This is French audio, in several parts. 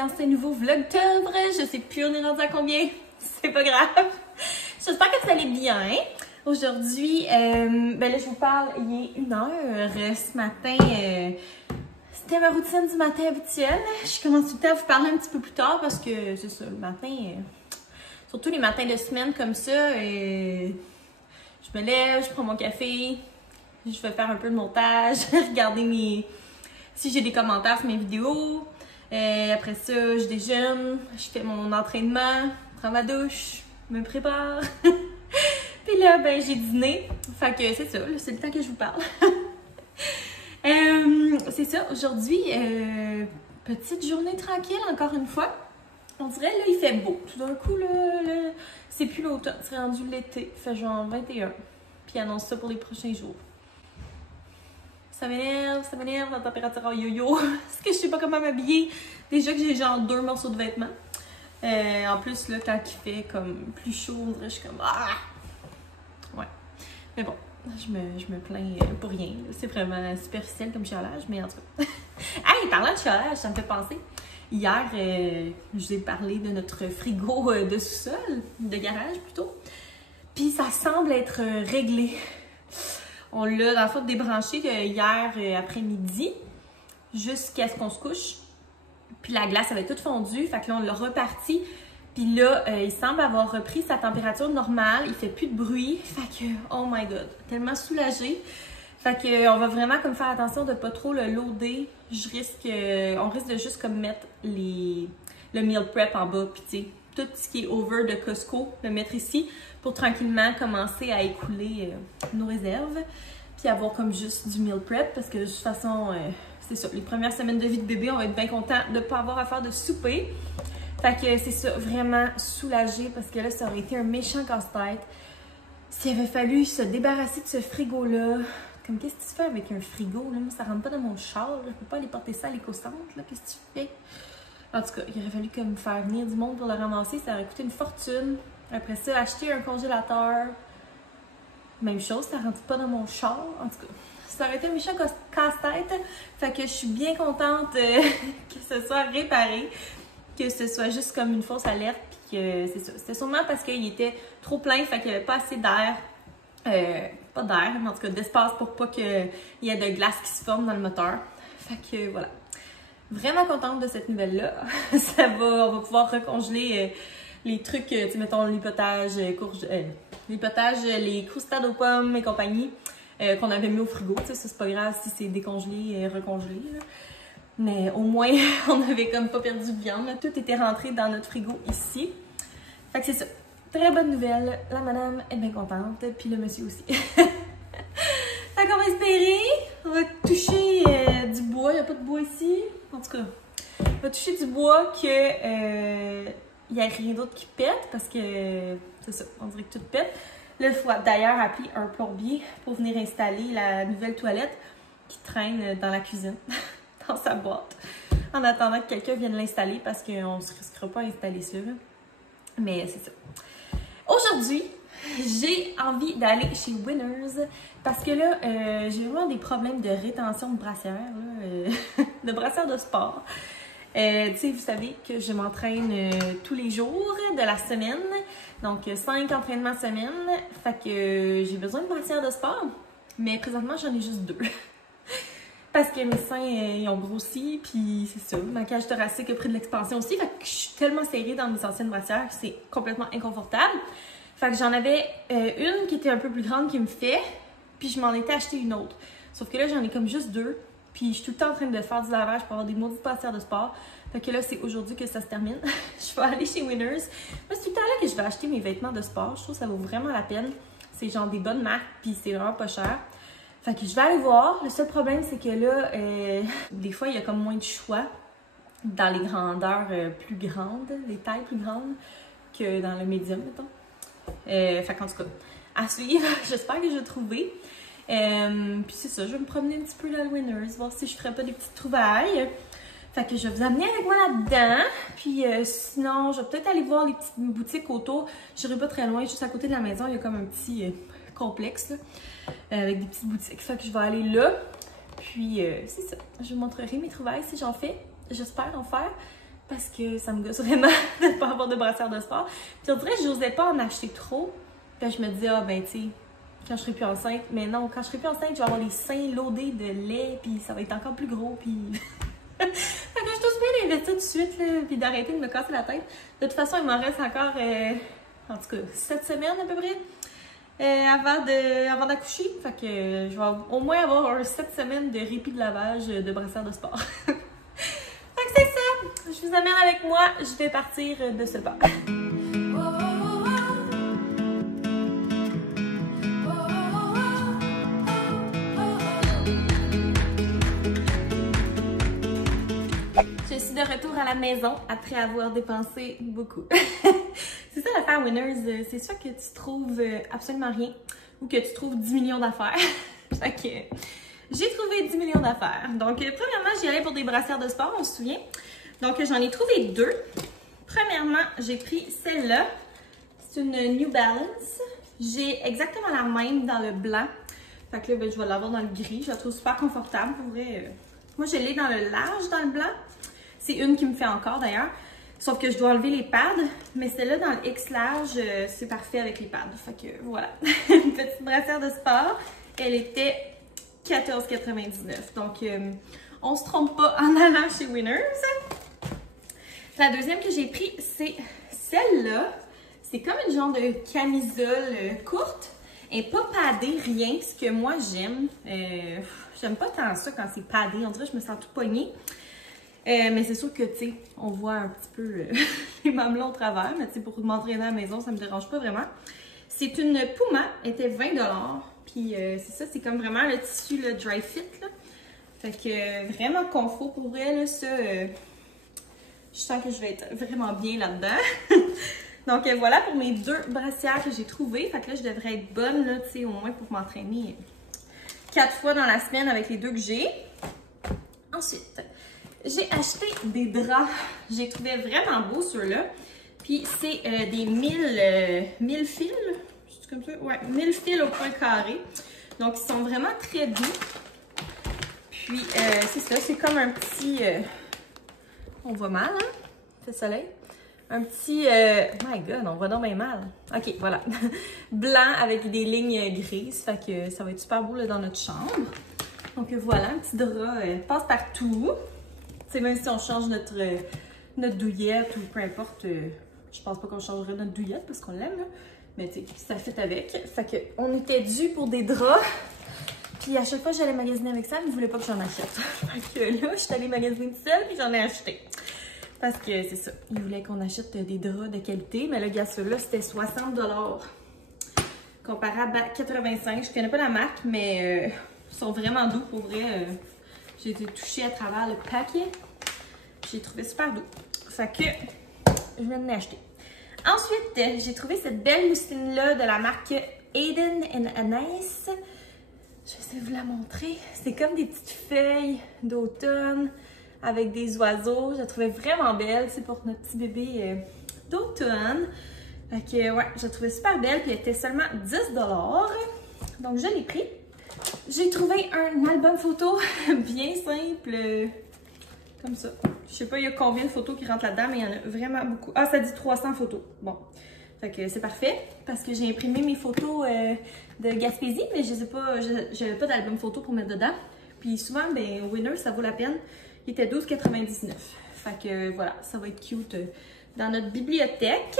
dans ce nouveau vlogtober. Je sais plus on est rendu à combien, c'est pas grave. J'espère que vous allez bien. Aujourd'hui, ben là je vous parle, il est 1h. Ce matin, c'était ma routine du matin habituelle. Je commence tout le temps à vous parler un petit peu plus tard parce que c'est ça, le matin, surtout les matins de semaine comme ça, je me lève, je prends mon café, je vais faire un peu de montage, regarder si j'ai des commentaires sur mes vidéos. Après ça, je déjeune, je fais mon entraînement, prends ma douche, me prépare. Puis là, ben j'ai dîné. Fait que c'est ça, c'est le temps que je vous parle. C'est ça, aujourd'hui, petite journée tranquille, encore une fois. On dirait, là, il fait beau. Tout d'un coup, là c'est plus l'automne, c'est rendu l'été. Il fait genre 21. Puis il annonce ça pour les prochains jours. Ça m'énerve, la température en yo-yo. Parce que je sais pas comment m'habiller. Déjà que j'ai genre 2 morceaux de vêtements. En plus, là, quand il fait comme plus chaud, on dirait, je suis comme ah! Ouais. Mais bon, je me plains pour rien. C'est vraiment superficiel comme chialage, mais en tout cas. Hey, parlant de chialage, ça me fait penser. Hier, je vous ai parlé de notre frigo de sous-sol, de garage plutôt. Puis ça semble être réglé. On l'a dans le fond débranché hier après-midi jusqu'à ce qu'on se couche. Puis la glace avait toute fondu, fait que là on l'a reparti. Puis là, il semble avoir repris sa température normale, il fait plus de bruit. Fait que, oh my god, tellement soulagée. Fait que on va vraiment comme faire attention de pas trop le loader. On risque de juste comme mettre le meal prep en bas, puis tu sais, tout ce qui est over de Costco, le mettre ici pour tranquillement commencer à écouler nos réserves. Puis avoir comme juste du meal prep parce que de toute façon, c'est ça, les premières semaines de vie de bébé, on va être bien content de ne pas avoir à faire de souper. Fait que c'est ça, vraiment soulagée parce que là, ça aurait été un méchant casse-tête. S'il avait fallu se débarrasser de ce frigo-là, comme qu'est-ce que tu fais avec un frigo? Là? Moi, ça rentre pas dans mon char, je peux pas aller porter ça à l'éco-centre, là, qu'est-ce que tu fais? En tout cas, il aurait fallu comme faire venir du monde pour le ramasser, ça aurait coûté une fortune. Après ça, acheter un congélateur, même chose, ça rentre pas dans mon char, en tout cas. Ça aurait été un méchant casse-tête, fait que je suis bien contente que ce soit réparé, que ce soit juste comme une fausse alerte, puis que c'est ça. C'était sûrement parce qu'il était trop plein, fait qu'il n'y avait pas assez d'air, pas d'air, mais en tout cas d'espace pour pas qu'il y ait de glace qui se forme dans le moteur. Fait que voilà. Vraiment contente de cette nouvelle-là. On va pouvoir recongeler les trucs, tu sais, mettons les potages, les croustades aux pommes et compagnie qu'on avait mis au frigo. Tu sais, ça c'est pas grave si c'est décongelé et recongelé. Là. Mais au moins, on avait comme pas perdu de viande. Là. Tout était rentré dans notre frigo ici. Fait que c'est ça. Très bonne nouvelle. La madame est bien contente, puis le monsieur aussi. Fait qu'on va espérer. On va toucher du bois. Il n'y a pas de bois ici. En tout cas, on va toucher du bois que il n'y a rien d'autre qui pète parce que c'est ça, on dirait que tout pète. Là, il faut d'ailleurs appeler un plombier pour venir installer la nouvelle toilette qui traîne dans la cuisine, dans sa boîte, en attendant que quelqu'un vienne l'installer parce qu'on ne se risquera pas à installer ça. Là. Mais c'est ça. Aujourd'hui, j'ai envie d'aller chez Winners parce que là, j'ai vraiment des problèmes de rétention de brassière, là, de brassière de sport. Tu sais, vous savez que je m'entraîne tous les jours de la semaine, donc 5 entraînements semaine, fait que j'ai besoin de brassière de sport, mais présentement j'en ai juste 2. Parce que mes seins, ils ont grossi, puis c'est ça, ma cage thoracique a pris de l'expansion aussi, fait que je suis tellement serrée dans mes anciennes brassières que c'est complètement inconfortable. Fait que j'en avais une qui était un peu plus grande qui me fait, puis je m'en étais acheté une autre. Sauf que là, j'en ai comme juste 2. Puis je suis tout le temps en train de faire du lavage pour avoir des maudites brassières de sport. Fait que là, c'est aujourd'hui que ça se termine. Je vais aller chez Winners. Moi, c'est tout le temps là que je vais acheter mes vêtements de sport. Je trouve que ça vaut vraiment la peine. C'est genre des bonnes marques, puis c'est vraiment pas cher. Fait que je vais aller voir. Le seul problème, c'est que là, des fois, il y a comme moins de choix dans les grandeurs plus grandes, les tailles plus grandes, que dans le médium, mettons. Fait qu'en tout cas, à suivre. J'espère que je vais trouver. Puis c'est ça, je vais me promener un petit peu dans le Winners, voir si je ferais pas des petites trouvailles. Fait que je vais vous amener avec moi là-dedans. Puis sinon, je vais peut-être aller voir les petites boutiques autour. Je n'irai pas très loin, juste à côté de la maison, il y a comme un petit complexe là, avec des petites boutiques. Fait que je vais aller là. Puis c'est ça, je vous montrerai mes trouvailles si j'en fais. J'espère en faire. parce que ça me gosse vraiment de ne pas avoir de brassière de sport. Puis on dirait que j'osais pas en acheter trop. Puis je me disais, ah ben tu sais, quand je serai plus enceinte. Mais non, quand je serai plus enceinte, je vais avoir les seins loadés de lait, puis ça va être encore plus gros, puis... Fait que je suis tous bien d'investir tout de suite, là, puis d'arrêter de me casser la tête. De toute façon, il m'en reste encore, en tout cas, 7 semaines à peu près. Avant d'accoucher. Fait que je vais au moins avoir 7 semaines de répit de lavage de brassière de sport. Fait que c'est ça. Je vous amène avec moi. Je vais partir de ce pas. Je suis de retour à la maison après avoir dépensé beaucoup. C'est ça l'affaire Winners, c'est sûr que tu trouves absolument rien ou que tu trouves 10 millions d'affaires. Fait que j'ai trouvé 10 millions d'affaires. Donc premièrement, j'y allais pour des brassières de sport, on se souvient. Donc j'en ai trouvé deux. Premièrement, j'ai pris celle-là. C'est une New Balance. J'ai exactement la même dans le blanc. Fait que là, ben, je vais l'avoir dans le gris. Je la trouve super confortable pour vrai. Moi, je l'ai dans le large dans le blanc. C'est une qui me fait encore d'ailleurs. Sauf que je dois enlever les pads, mais celle-là dans le X large, c'est parfait avec les pads. Fait que voilà, une petite brassière de sport. Elle était 14,99 $. Donc, on se trompe pas en allant chez Winners. La deuxième que j'ai pris, c'est celle-là. C'est comme une genre de camisole courte. Elle n'est pas padée, rien, ce que moi j'aime. J'aime pas tant ça quand c'est padé. On dirait que je me sens toute poignée. Mais c'est sûr que, tu sais, on voit un petit peu les mamelons au travers, mais tu sais, pour m'entraîner à la maison, ça me dérange pas vraiment. C'est une Puma, elle était 20 $. Puis c'est ça, c'est comme vraiment le tissu, le dry fit, là. Fait que vraiment confort pour vrai, là, ça, je sens que je vais être vraiment bien là-dedans. Donc voilà pour mes deux brassières que j'ai trouvées. Fait que là, je devrais être bonne, là, tu sais, au moins pour m'entraîner 4 fois dans la semaine avec les deux que j'ai. Ensuite... j'ai acheté des draps. J'ai trouvé vraiment beau ceux-là. Puis c'est des 1000 fils. C'est comme ça? Ouais, 1000 fils au point carré. Donc ils sont vraiment très doux. Puis c'est ça, c'est comme un petit... on voit mal, hein? C'est le soleil. Un petit... my God, on voit donc bien mal. OK, voilà. Blanc avec des lignes grises. Fait que ça va être super beau là, dans notre chambre. Donc voilà, un petit drap passe partout. Tu sais, même si on change notre douillette ou peu importe, je pense pas qu'on changerait notre douillette parce qu'on l'aime, mais tu sais, ça fit avec. Fait qu'on était dû pour des draps, puis à chaque fois que j'allais magasiner avec ça, ils ne voulaient pas que j'en achète. Fait que là, je suis allée magasiner toute seule, puis j'en ai acheté. Parce que c'est ça, ils voulaient qu'on achète des draps de qualité, mais le gars, ceux-là, c'était 60 $. Comparable à 85 $. Je connais pas la marque, mais ils sont vraiment doux pour vrai. J'ai été touchée à travers le paquet. J'ai trouvé super doux. Fait que je viens de l'acheter. Ensuite, j'ai trouvé cette belle mousseline-là de la marque Aiden & Anais. Je vais essayer de vous la montrer. C'est comme des petites feuilles d'automne avec des oiseaux. Je la trouvais vraiment belle. C'est pour notre petit bébé d'automne. Fait que ouais, je la trouvais super belle. Puis elle était seulement 10 $. Donc je l'ai pris. J'ai trouvé un album photo bien simple, comme ça. Je sais pas il y a combien de photos qui rentrent là-dedans, mais il y en a vraiment beaucoup. Ah, ça dit 300 photos. Bon, fait que c'est parfait parce que j'ai imprimé mes photos de Gaspésie, mais je sais pas, j'avais pas d'album photo pour mettre dedans. Puis souvent, ben, Winner, ça vaut la peine. Il était 12,99 $. Fait que voilà, ça va être cute dans notre bibliothèque.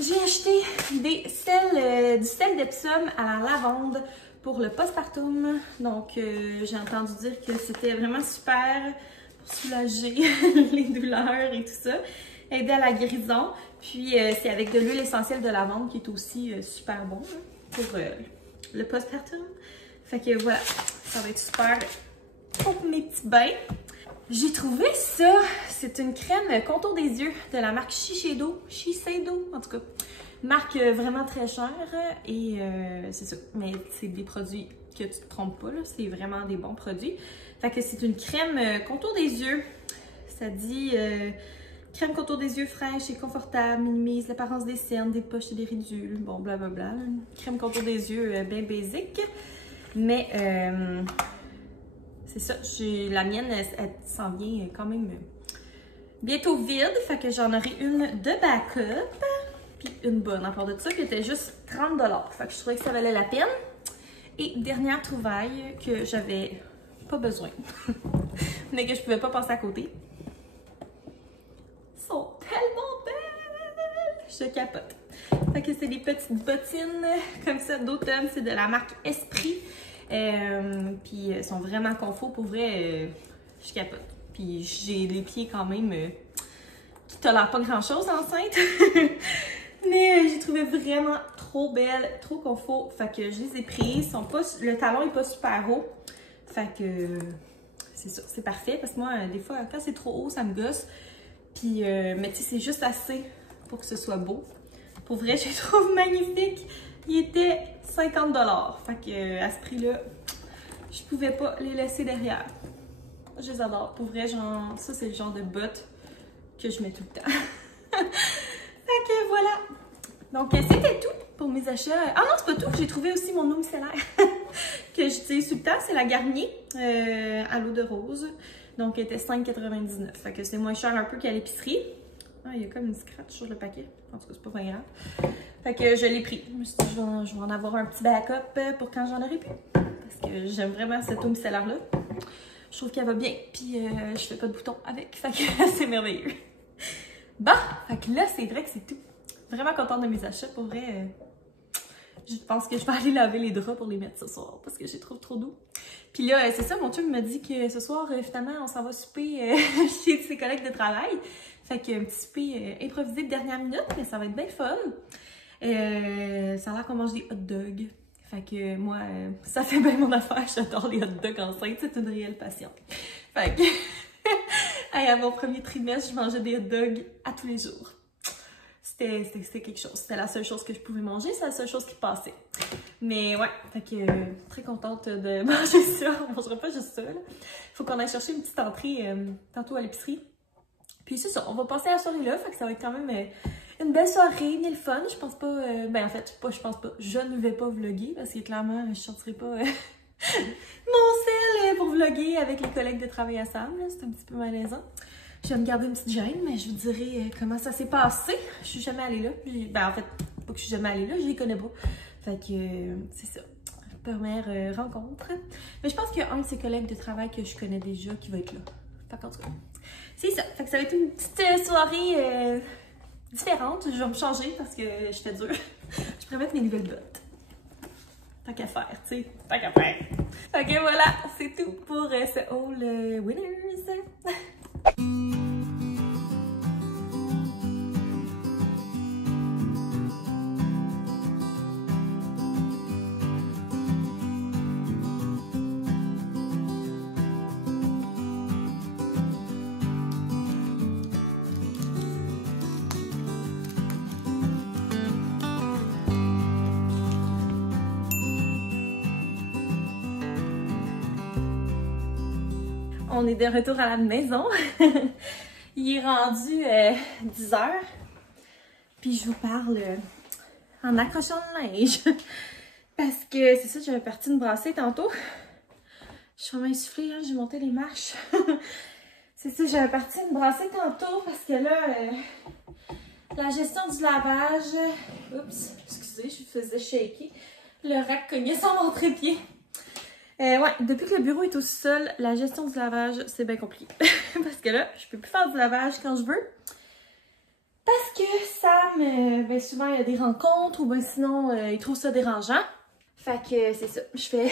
J'ai acheté du sel d'Epsom à la lavande pour le postpartum. Donc, j'ai entendu dire que c'était vraiment super pour soulager les douleurs et tout ça. Aider à la guérison. Puis, c'est avec de l'huile essentielle de lavande qui est aussi super bon pour le postpartum. Fait que voilà, ça va être super pour mes petits bains. J'ai trouvé ça. C'est une crème contour des yeux de la marque Shiseido. Shiseido, en tout cas. Marque vraiment très chère et c'est ça. Mais c'est des produits que tu te trompes pas, là. C'est vraiment des bons produits. Fait que c'est une crème contour des yeux. Ça dit crème contour des yeux fraîche et confortable, minimise l'apparence des cernes, des poches et des ridules. Bon, blablabla. Une crème contour des yeux bien basique. Mais c'est ça. La mienne, elle s'en vient quand même bientôt vide, fait que j'en aurai une de backup, puis une bonne à part de ça, qui était juste 30 $. Fait que je trouvais que ça valait la peine. Et dernière trouvaille que j'avais pas besoin, mais que je pouvais pas passer à côté. Elles sont tellement belles! Je capote. Fait que c'est des petites bottines comme ça d'automne, c'est de la marque Esprit. Puis elles sont vraiment confort, pour vrai, je capote. Puis j'ai les pieds quand même qui tolèrent pas grand chose enceinte. Mais j'ai trouvé vraiment trop belles, trop confort. Fait que je les ai prises. Le talon est pas super haut. Fait que c'est ça, c'est parfait. Parce que moi, des fois, quand c'est trop haut, ça me gosse. Puis, mais tu sais, c'est juste assez pour que ce soit beau. Pour vrai, je les trouve magnifiques. Ils étaient 50 $. Fait que à ce prix-là, je pouvais pas les laisser derrière. Je les adore. Pour vrai, genre, ça, c'est le genre de bottes que je mets tout le temps. Fait que voilà. Donc, c'était tout pour mes achats. Ah non, c'est pas tout. J'ai trouvé aussi mon eau micellaire que j'utilise tout le temps. C'est la Garnier à l'eau de rose. Donc, elle était 5,99 $. Fait que c'est moins cher un peu qu'à l'épicerie. Ah, il y a comme une scratch sur le paquet. En tout cas, c'est pas bien grave. Fait que je l'ai pris. Je me suis dit, je vais en avoir un petit backup pour quand j'en aurai plus. Parce que j'aime vraiment cette eau micellaire-là. Je trouve qu'elle va bien. Puis, je fais pas de boutons avec. Fait que c'est merveilleux. Bon, fait que là, c'est vrai que c'est tout. Vraiment contente de mes achats. Pour vrai, je pense que je vais aller laver les draps pour les mettre ce soir parce que j'ai trouvé trop doux. Puis là, c'est ça, mon chum m'a dit que ce soir, finalement, on s'en va souper chez ses collègues de travail. Fait qu'un petit souper improvisé de dernière minute, mais ça va être bien fun. Ça a l'air qu'on mange des hot dogs. Fait que moi, ça fait bien mon affaire. J'adore les hot dogs enceinte. C'est une réelle passion. Fait que... à mon premier trimestre, je mangeais des hot dogs à tous les jours. C'était quelque chose. C'était la seule chose que je pouvais manger. C'est la seule chose qui passait. Mais ouais, fait que très contente de manger ça. On mangera pas juste ça, là. Faut qu'on aille chercher une petite entrée tantôt à l'épicerie. Puis c'est ça, on va passer la soirée là. Fait que ça va être quand même une belle soirée, bien le fun. Je pense pas... ben en fait, je pense pas. Je ne vais pas vlogger parce que clairement, je sortirai pas... mon sel pour vlogger avec les collègues de travail ensemble. C'est un petit peu malaisant. Je vais me garder une petite gêne, mais je vous dirai comment ça s'est passé. Je suis jamais allée là. Ben en fait, pas que je suis jamais allée là, je les connais pas. Fait que c'est ça. Première rencontre. Mais je pense qu'il y a un de ses collègues de travail que je connais déjà qui va être là. Fait qu'en tout cas, c'est ça. Fait que ça va être une petite soirée différente. Je vais me changer parce que j'étais dure. Je pourrais mettre mes nouvelles bottes. Tant qu'à faire, tu sais, tant qu'à faire. Fait que voilà, c'est tout pour ce haul Winners. On est de retour à la maison. Il est rendu 10 h. Puis je vous parle en accrochant le linge. Parce que c'est ça, j'avais parti me brasser tantôt. Je suis vraiment essoufflée, hein, j'ai monté les marches. C'est ça, j'avais parti me brasser tantôt parce que là, la gestion du lavage... Oups, excusez, je faisais shaker. Le rack cognait sur mon trépied. Ouais, depuis que le bureau est au sol, la gestion du lavage, c'est bien compliqué. Parce que là, je peux plus faire du lavage quand je veux. Parce que Sam, ben souvent, il y a des rencontres ou ben sinon, il trouve ça dérangeant. Fait que c'est ça, je fais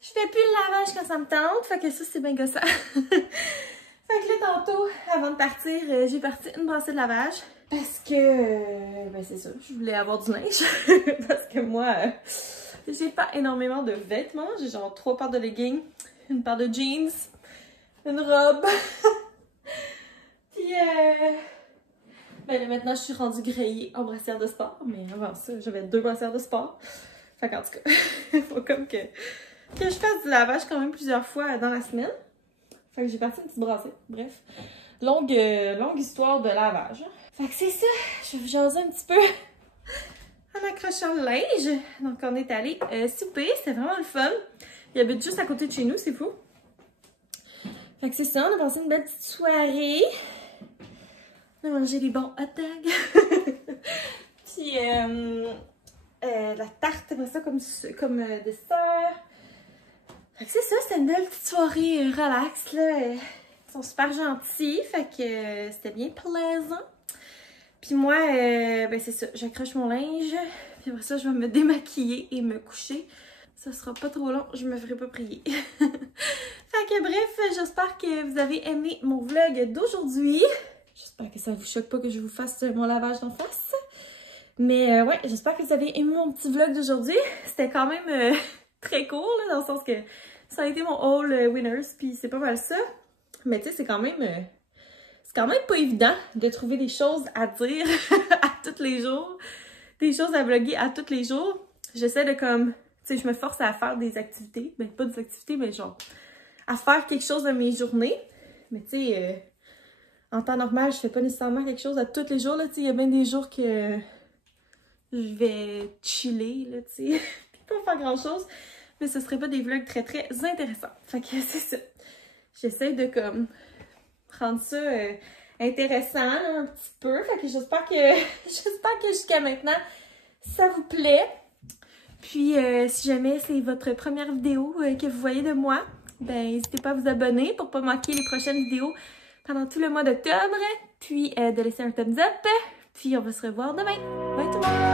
plus le lavage quand ça me tente. Fait que ça, c'est bien gossant. Fait que là, tantôt, avant de partir, j'ai parti une brassée de lavage. Parce que, ben c'est ça, je voulais avoir du linge. Parce que moi... j'ai pas énormément de vêtements. J'ai genre 3 paires de leggings, une paire de jeans, une robe. Puis, ben là, maintenant, je suis rendue grillée en brassière de sport. Mais avant ça, j'avais 2 brassières de sport. Fait qu'en tout cas, il faut comme que je fasse du lavage quand même plusieurs fois dans la semaine. Fait que j'ai parti une petite brassée. Bref, longue histoire de lavage. Fait que c'est ça. Je vais vous jaser un petit peu. En accrochant le linge. Donc, on est allé souper. C'était vraiment le fun. Il habite juste à côté de chez nous, c'est fou. Fait que c'est ça, on a passé une belle petite soirée. On a mangé des bons hot dogs. Puis la tarte, après ça, comme dessert. Fait que c'est ça, c'était une belle petite soirée relax, là. Ils sont super gentils, fait que c'était bien plaisant. Puis moi, ben c'est ça, j'accroche mon linge. Puis après ça, je vais me démaquiller et me coucher. Ça sera pas trop long, je me ferai pas prier. Fait que bref, j'espère que vous avez aimé mon vlog d'aujourd'hui. J'espère que ça vous choque pas que je vous fasse mon lavage d'en face. Mais ouais, j'espère que vous avez aimé mon petit vlog d'aujourd'hui. C'était quand même très court, là, dans le sens que ça a été mon haul winners, puis c'est pas mal ça. Mais tu sais, c'est quand même pas évident de trouver des choses à dire à tous les jours. Des choses à vlogger à tous les jours. J'essaie de comme... Tu sais, je me force à faire des activités. Ben, pas des activités, mais genre... à faire quelque chose de mes journées. Mais tu sais, en temps normal, je fais pas nécessairement quelque chose à tous les jours, là. Tu sais, il y a bien des jours que... je vais chiller, là, tu sais. Puis pas faire grand-chose. Mais ce serait pas des vlogs très, très intéressants. Fait que c'est ça. J'essaie de, comme... rendre ça intéressant là, un petit peu. Fait que j'espère que jusqu'à maintenant, ça vous plaît. Puis si jamais c'est votre première vidéo que vous voyez de moi, ben n'hésitez pas à vous abonner pour pas manquer les prochaines vidéos pendant tout le mois d'octobre. Puis de laisser un thumbs up. Puis on va se revoir demain. Bye tout le monde!